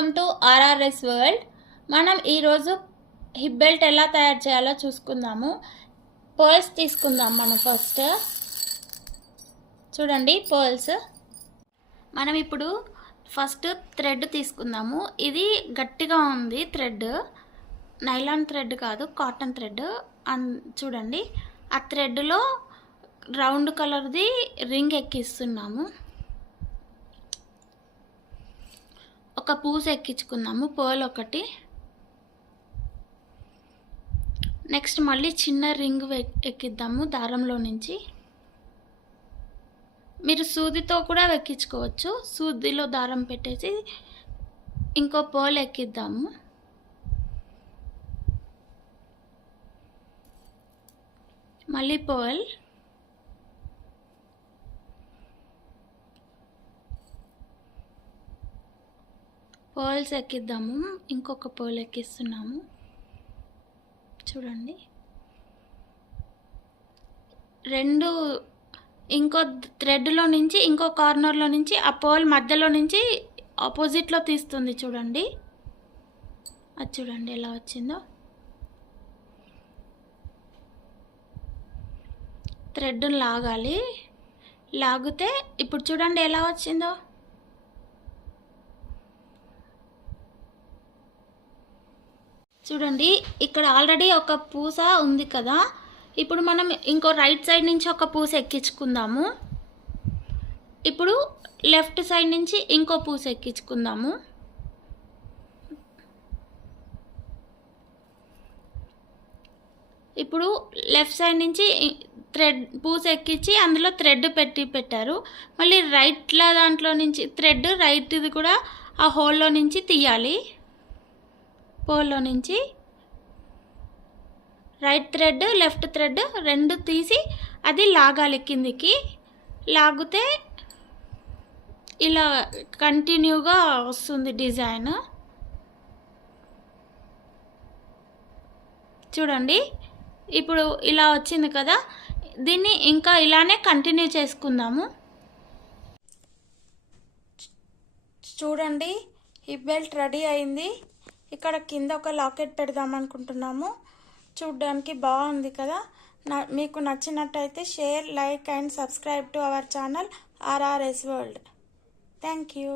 Welcome to RRS world. మనం ఈరోజు hip belt ఎలా తయారు చేయాలో చూసుకుందాము. పర్ల్స్ తీసుకుందాం. మనం చూడండి పర్ల్స్. మనం ఇప్పుడు ఫస్ట్ థ్రెడ్ తీసుకుందాము. ఇది గట్టిగా ఉంది థ్రెడ్, నైలాన్ థ్రెడ్ కాదు, కాటన్ థ్రెడ్. చూడండి ఆ థ్రెడ్లో రౌండ్ కలర్ది రింగ్ ఎక్కిస్తున్నాము. ఒక పూస ఎక్కించుకుందాము, పర్ల్ ఒకటి. నెక్స్ట్ మళ్ళీ చిన్న రింగ్ ఎక్కిద్దాము దారంలో నుంచి. మీరు సూదితో కూడా ఎక్కించుకోవచ్చు. సూదిలో దారం పెట్టేసి ఇంకో పర్ల్ ఎక్కిద్దాము. మళ్ళీ పర్ల్, పర్ల్స్ ఎక్కిద్దాము. ఇంకొక పర్ల్ ఎక్కిస్తున్నాము. చూడండి రెండు, ఇంకో థ్రెడ్లో నుంచి ఇంకో కార్నర్లో నుంచి ఆ పర్ల్ మధ్యలో నుంచి ఆపోజిట్లో తీస్తుంది. చూడండి అది చూడండి ఎలా వచ్చిందో. థ్రెడ్ లాగాలి, లాగితే ఇప్పుడు చూడండి ఎలా వచ్చిందో. చూడండి ఇక్కడ ఆల్రెడీ ఒక పూస ఉంది కదా. ఇప్పుడు మనం ఇంకో రైట్ సైడ్ నుంచి ఒక పూస ఎక్కించుకుందాము. ఇప్పుడు లెఫ్ట్ సైడ్ నుంచి ఇంకో పూస ఎక్కించుకుందాము. ఇప్పుడు లెఫ్ట్ సైడ్ నుంచి థ్రెడ్ పూస ఎక్కించి అందులో థ్రెడ్ పెట్టారు. మళ్ళీ రైట్ల దాంట్లో నుంచి థ్రెడ్ రైట్ది కూడా ఆ హోల్లో నుంచి తీయాలి. పోల్లో నుంచి రైట్ థ్రెడ్ లెఫ్ట్ థ్రెడ్ రెండు తీసి అది లాగాలి కిందికి. లాగితే ఇలా కంటిన్యూగా వస్తుంది డిజైన్. చూడండి ఇప్పుడు ఇలా వచ్చింది కదా. దీన్ని ఇంకా ఇలానే కంటిన్యూ చేసుకుందాము. చూడండి హిప్ బెల్ట్ రెడీ అయింది. ఇక్కడ కింద ఒక లాకెట్ పెడదాం అనుకుంటున్నాము. చూడ్డానికి బాగుంది కదా. మీకు నచ్చినట్టయితే share, like and subscribe to our channel RRS world. Thank you.